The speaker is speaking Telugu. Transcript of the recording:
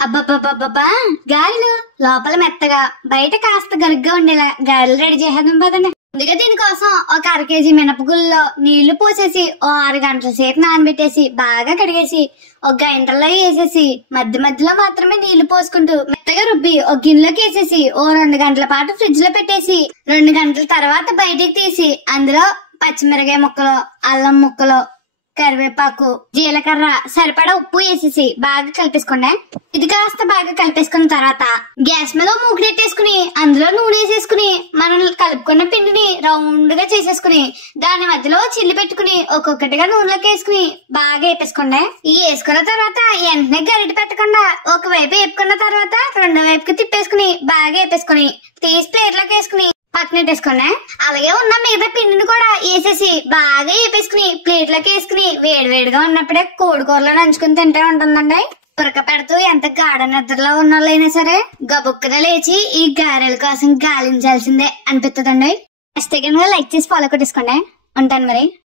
అబ్బబ్బబ్బబ్బా గారెలు లోపల మెత్తగా బయట కాస్త గరుగ్గా ఉండేలా గారెలు రెడీ చేసేద్దాం పదండి. ముందుగా దీనికోసం ఒక 1/2 కేజీ మినపగుళ్ళలో నీళ్లు పోసేసి 6 గంటల సేపు నానబెట్టేసి బాగా కడిగేసి ఒక గ్రైండర్లో వేసేసి మధ్య మధ్యలో మాత్రమే నీళ్లు పోసుకుంటూ మెత్తగా రుబ్బి ఒక గిన్నెలోకి వేసేసి 2 గంటల పాటు ఫ్రిడ్జ్ లో పెట్టేసి 2 గంటల తర్వాత బయటికి తీసి అందులో పచ్చిమిరకాయ ముక్కలు, అల్లం ముక్కలు, కరివేపాకు, జీలకర్ర, సరిపడా ఉప్పు వేసేసి బాగా కలిపేసుకోండి. ఇది కాస్త బాగా కలిపేసుకున్న తర్వాత గ్యాస్ మీద మూకుడెట్టేసుకుని అందులో నూనె వేసేసుకుని మనం కలుపుకున్న పిండిని రౌండ్ గా చేసేసుకుని దాని మధ్యలో చిల్లి పెట్టుకుని ఒక్కొక్కటిగా నూనెలోకి వేసుకుని బాగా వేపేసుకోండి. ఈ వేసుకున్న తర్వాత వెంటనే గరిటె పెట్టకుండా ఒకవైపు వేపుకున్న తర్వాత రెండో వైపుకి తిప్పేసుకుని బాగా వేపేసుకుని తీసి ప్లేట్లోకి వేసుకుని పక్కన పెట్టేసుకోండి. అలాగే ఉన్న మిగతా పిండిని కూడా వేసేసి బాగా వేపేసుకుని ప్లేట్లోకి వేసుకుని వేడివేడిగా ఉన్నప్పుడే కోడికూరలో నంచుకుని తింటే ఉంటుందండి. ఉరక పెడుతూ ఎంత గాఢ నిద్రలో ఉన్న వాళ్ళైనా సరే గబుక్కున లేచి ఈ గారెల కోసం గాలించాల్సిందే అనిపిస్తుందండి. నెక్స్ట్ లైక్ చేసి ఫాలో కొట్టేసుకోండి. ఉంటాను మరి.